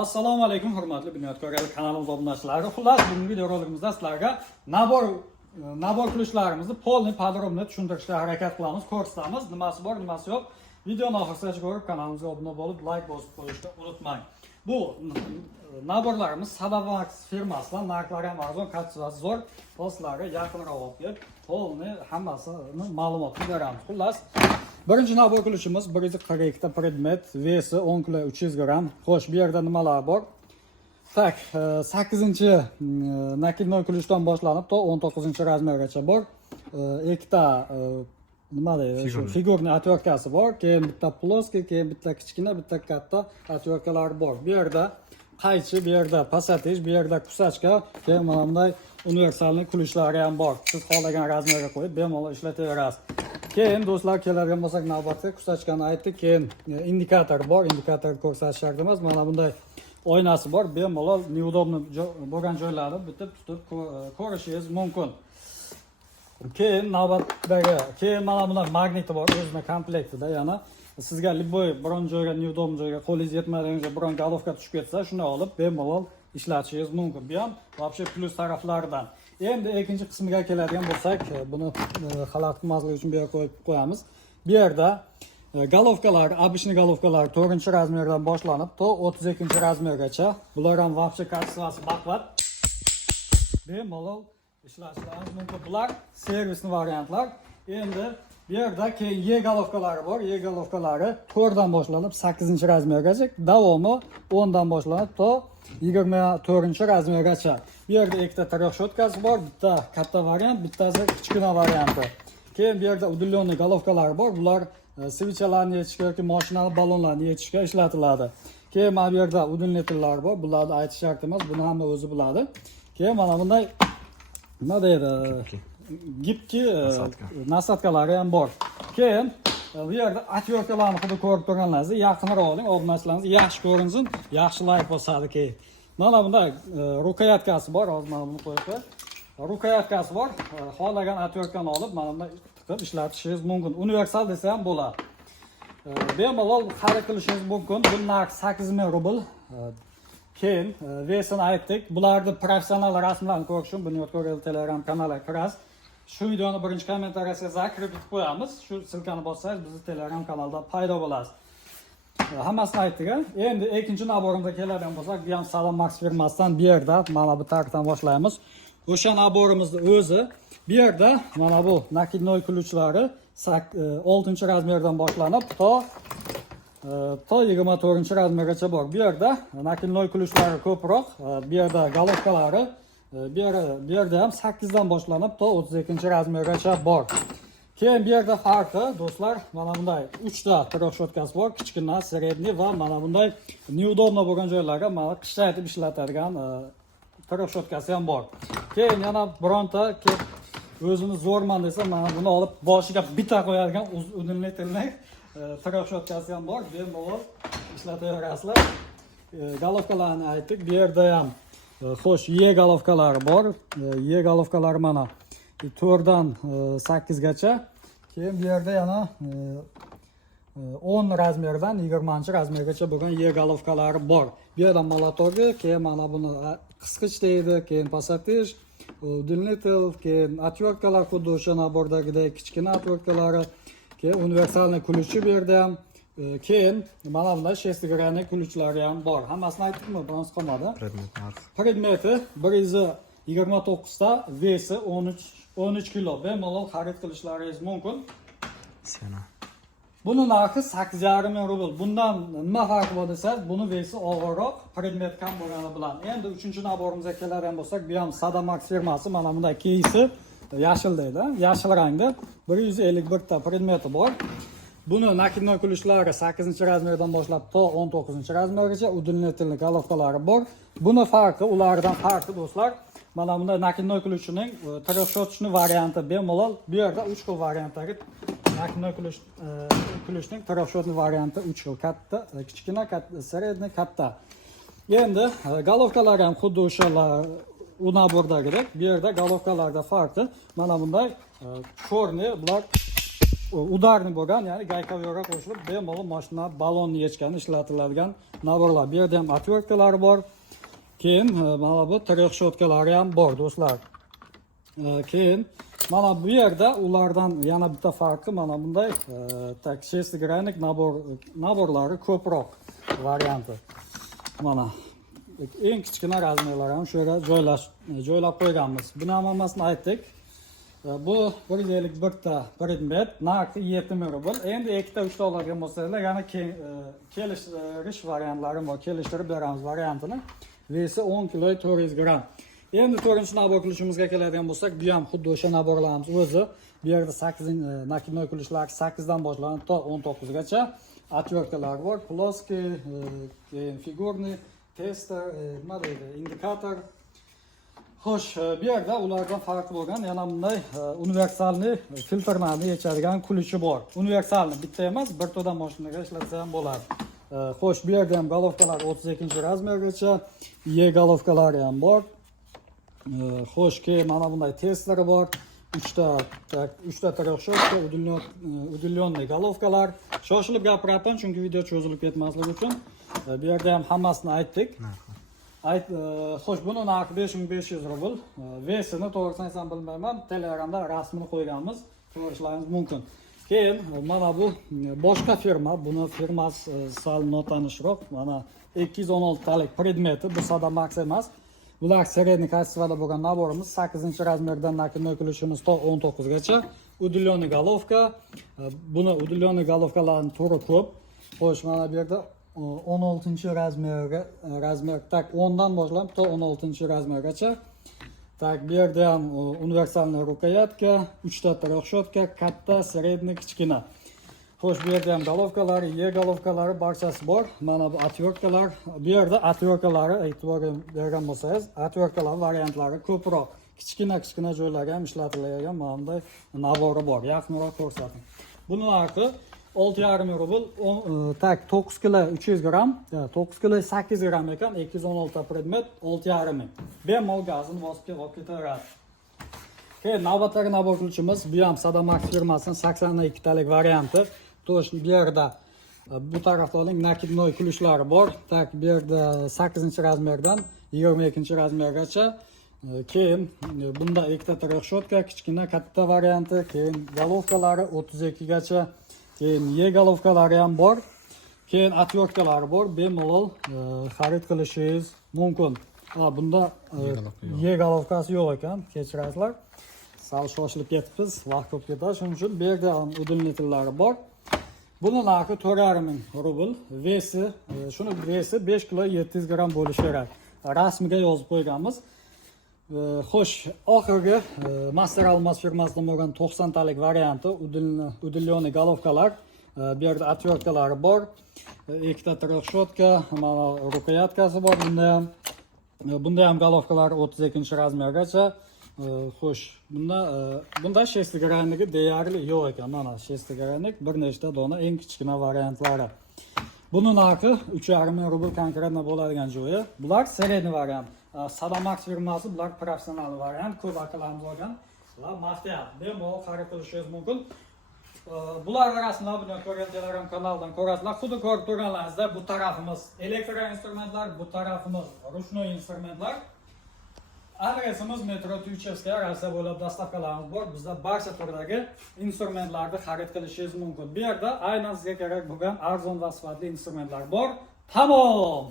Assalomu alaykum hurmatli bunyodkorlar kanalimiz obunachilari. Xullas, bugungi videorolikimizda sizlarga nabor qilishlarimizni polniy podrobniy tushuntirishga harakat qilamiz, ko'rsatamiz. Nimasi bor, nimasi yo'q. Videoni oxirigacha ko'rib, kanalimizga obuna bo'lib, like bosib qo'yishni unutmang. Bu naborlarimiz Sadavax firmasidan, narxlari ham arzon, kачествоsi zo'r. Sizlarga yaqinroq olib kelib, polniy hammasini ma'lumotni beramiz. Xullas, birinchi nabor qilishimiz 142 ta predmet, vesi 10 kg 300 gram. Xo'sh, bu yerda nimalar bor? Tak, 8-chi nakidnoy qilishdan boshlanib to 19-chi razmergacha bor. Ikkita nima deydi? Figurniy atvertkasi bor. Keyin bitta ploskiy, keyin bitta kichkina, bitta katta atvertkalar bor. Bu yerda qaychi, bu yerda pasatish, bu yerda kusachka, keyin mana bunday universalniy kulishlari ham bor. Siz xohlagan razmerga qo'yib bemalol ishlataverasiz. Keyin do'stlar, keladigan bo'lsak, navbatda kusachkani aytdik. Keyin indikator bor, indikator ko'rsatish shart emas. Mana bunday oynasi bor. Bemalol neudobni bo'lgan joylarni bitib tutib ko'rishingiz mumkin. Keyin navbatdagi, keyin mana bunday magniti bor, o'zining komplektida. Yana sizga liboy biron joyga, neudobni joyga qo'lingiz yetmaydigan joyga biron galovka tushib ketsa, shuni olib bemalol ishlatishingiz mumkin. Bu ham вообще plus taraflaridan. Endi ikkinchi qismiga keladigan bo'lsak, buni xalaqit qilmaslik uchun bu yerga qo'yib qo'yamiz. Bu yerda galovkalar, обычный galovkalar 4-razmerdan boshlanib to 32-razmergacha. Bular ham вообще kачествоsi baquvvat. Bemalol ishlashingiz mumkin. Bular servisli variantlar. Endi bu yerda keyin Y galovkalari bor. Y galovkalari 4dan boshlanib 8-razmergacha, davomi 10dan boshlanib to 24-razmergacha. Bu yerda ikkita tryokshotkasi bor, bitta katta variant, bittasi kichkina varianti. Keyin bu yerda udulyonniy galovkalar bor. Bular svichalarni yechishga yoki mashinali ballonlarni yechishga ishlatiladi. Keyin mana bu yerda udulnitillar bor. Bularni aytish shart emas, buni hamma o'zi biladi. Keyin mana bunday nima deydi? Gibki nasatkalari ham bor. Keyin bu yerda atvertkalarni xuddi ko'rib turganlaringizdek yaqinroq oling, obunachalaringiz yaxshi ko'rinsin, yaxshi like bosadi keyin. Mana bunday rukoyatkasi bor, hozir mana buni qo'yib qo'y. Rukoyatkasi bor. Xohlagan atvertkani olib mana bunday tiqib ishlatishingiz mumkin. Universal desa ham bo'ladi. Bemalol xarid qilishingiz mumkin. Bu narx 8000 rubl. Keyin vesini aytdik. Bularni professional rasmlarni ko'rish uchun Bunyodkor Telegram kanaliga kirasiz. Shu videoni birinchi kommentariyasiga zakirib bitib qo'yamiz. Shu silkani bossangiz bizning Telegram kanalida paydo bo'lasiz. Hammasini aytdik. Endi ikkinchi naborimizga keladigan bo'lsak, bu ham Sadavax firmasidan bu yerda mana bu tartibdan boshlaymiz. O'sha naborimizni o'zi bu yerda mana bu nakidnoy ключlari 6-razmerdan boshlanib to 24-razmergacha bor. Bu yerda nakidnoy ключlari ko'proq, bu yerda galovkalari bu yerda ham 8dan boshlanib to 32-razmergacha bor. Keyin bu yerda farqi do'stlar, mana bunday 3 ta tryokshotkasi bor, kichkina, средний va mana bunday neudobno bo'lgan joylarga mana qishlatib ishlatadigan tryokshotkasi ham bor. Keyin yana bironta o'zini zo'rman desa, mana buni olib boshiga bitta qo'yadigan udulnitilniy tryokshotkasi ham bor. Bemalol ishlataverasizlar. Galovkalarni aytdik. Bu yerda ham xo'sh, Y galovkalari bor. Y galovkalari mana 4dan 8gacha. Keyin bu yerda yana 10-razmerdan 20-razmergacha bo'lgan Y galovkalari bor. Bu yerda molotogi, keyin mana buni qisqich deydi, keyin pasatish, udulnitel, keyin atvertkalar xuddi o'sha nabordagidek kichkina atvertkalari, keyin universalniy ключи bu yerda ham, keyin mana bunday shestigranniy ключlari ham bor. Hammasini aytdikmi? Biroz qolmadi. Predmeti 129 ta, vesi 13 kilo. Bemalol xarid qilishlaringiz mumkin. Buni narxi 8,5 rubl. Bundan nima farqi bor desangiz, buni vesi og'irroq, predmet kam bo'lgani bilan. Endi 3-naborimizga keladigan bo'lsak, bu ham Sadavax firmasi, mana bunday keysi yashil deydi, yashil rangda 151 ta predmeti bor. Buni nakidnoy ключlari 8-razmerdan boshlab to 19-razmergacha udulnitilniy galovkalari bor. Buni farqi, ulardan farqi do'stlar, mana bunday nakidnoy ключning tryokshotkasining varianti bemalol bu yerda 3 xil variantdagi nakidnoy ключning tryokshotkasining varianti 3 xil, katta, kichkina, средний, katta. Endi galovkalar ham xuddi o'shalar u nabordagidek. Bu yerda galovkalarda farqi mana bunday cho'rni, bular udarni bo'lgan, ya'ni gaykaga qo'shilib bemalol mashina balonni yechganda ishlatiladigan naborlar. Bu yerda ham отвертkalari bor. Keyin mana bu трехshotkalari ham bor do'stlar. Keyin mana bu yerda ulardan yana bitta farqi mana bunday tak shestigrannik naborlari ko'proq varianti. Mana eng kichkina razmerlar ham shu yerga joylab qo'yganmiz. Buni hammasini aytdik. Bu 151 ta predmet, narxi 70 rubl. Endi 2-3 ta oladigan bo'lsanglar, yana kelishtirish variantlari bor. Kelishtirib beramiz variantini. Vesi 10 kg 400 gram. Endi 4-nabor qilishimizga keladigan bo'lsak, bu ham xuddi o'sha naborlarimiz o'zi. Bu yerda 8 nakidnoy qilishlar 8 dan boshlanib to 19 gacha. Отвертkalar bor, ploskiy, figurniy, tester, nima deydi, indikator. Xo'sh, bu yerda ulardan farqi bo'lgan yana bunday universalniy filtrlarni yechadigan kulichi bor. Universalni bitta emas, bir to'dan mashinaga ishlatsa ham bo'ladi. Xo'sh, bu yerda ham golovkalar 32-razmergacha, E golovkalari ham bor. Xo'sh, keyin mana bunday testleri bor. 3 ta трехшотка, udulyonli golovkalar. Shoshilib gapiryapman, chunki video cho'zilib ketmasligi uchun. Bu yerda ham hammasini aytdik. Xo'sh, buni narxi 5500 rubl. Vesini to'g'risini aytsam bilmayman, Telegramda rasmini qo'yganmiz, ko'rishlaringiz mumkin. Keyin mana bu boshqa firma, buni firmasi sal notanishroq. Mana 216 talik predmeti, bu Sadamax emas. Bular средний качествоda bo'lgan naborimiz 8-razmerdan nakidnoy qilishimiz to 19 gacha. Udulyonli golovka. Buni udulyonli golovkalarning turi ko'p. Xo'sh, mana bu yerda 16-razmer tak 10 dan boshlab to 16-razmergacha. Tak bu yerda ham universalniy rukoyatka, 3 ta трехшотка, katta, средний, kichkina. Xo'sh, bu yerda ham golovkalari, E golovkalari barchasi bor. Mana bu отвертkalar. Bu yerda отвертkalari e'tibor bergan bo'lsangiz, отвертkalar variantlari ko'proq. Kichkina joylarga ham ishlatiladigan mana bunday nabori bor. Yaqinroq ko'rsating. Buni narxi 6,5 rubl, tak 9 kg 300 gram, 9 kg 8 gram ekan, 216 ta predmet 6,5 ming. Bemalol gazini bosib ketaveradi. Keyin navbatdagi nabor qilishimiz, bu ham Sadamax firmasining 82 talik varianti. To'sh, bu yerda bu tarafda oling nakidnoy kulishlari bor. Tak bu yerda 8-razmerdan 22-razmergacha. Keyin bunda ikkita трехшотка, kichkina, katta varianti, keyin golovkalari 32 gacha. Keyin E golovkalari ham bor. Keyin отвертkalari bor. Bemalol xarid qilishingiz mumkin. Bunda E golovkasi yo'q ekan, kechirasizlar. Sal shoshilib ketibmiz, vaqt ko'p ketadi, shuning uchun bu yerda ham udulyonlari bor. Buni narxi 4,5 ming rubl. Shuni vesi 5 kg 700 gram bo'lishi kerak. Rasmiga yozib qo'yganmiz. Xo'sh, oxirgi Master Almas firmasidan bo'lgan 90 talik varianti udulyonli golovkalar. Bu yerda отвертkalari bor. Ikkita трехшотка, mana rukoyatkasi bor. Bunda ham golovkalar 32-razmergacha. Xo'sh, bunda shestigranligi deyarli yo'q ekan. Mana shestigranlik bir nechta dona eng kichkina variantlari. Buni narxi 3,5 ming rubl konkretno bo'ladigan joyi. Bular средний variant. Sadamax firmasi, bular professional variant. Ko'p akalarimiz olgan. Bular maftiya. Bemalol xarid qilishingiz mumkin. Bular orasida buni Telegram kanalidan ko'rasizlar. Xuddi ko'rib turganlaringizda bu tarafimiz elektroinstrumentlar, bu tarafimiz ruchnoy instrumentlar. Adresimiz Metro Tuychevskaya, Rossiya bo'ylab dostavkalarimiz bor. Bizda barcha turdagi instrumentlarni xarid qilishingiz mumkin. Bu yerda aynan sizga kerak bo'lgan arzon va sifatli instrumentlar bor. Tamom.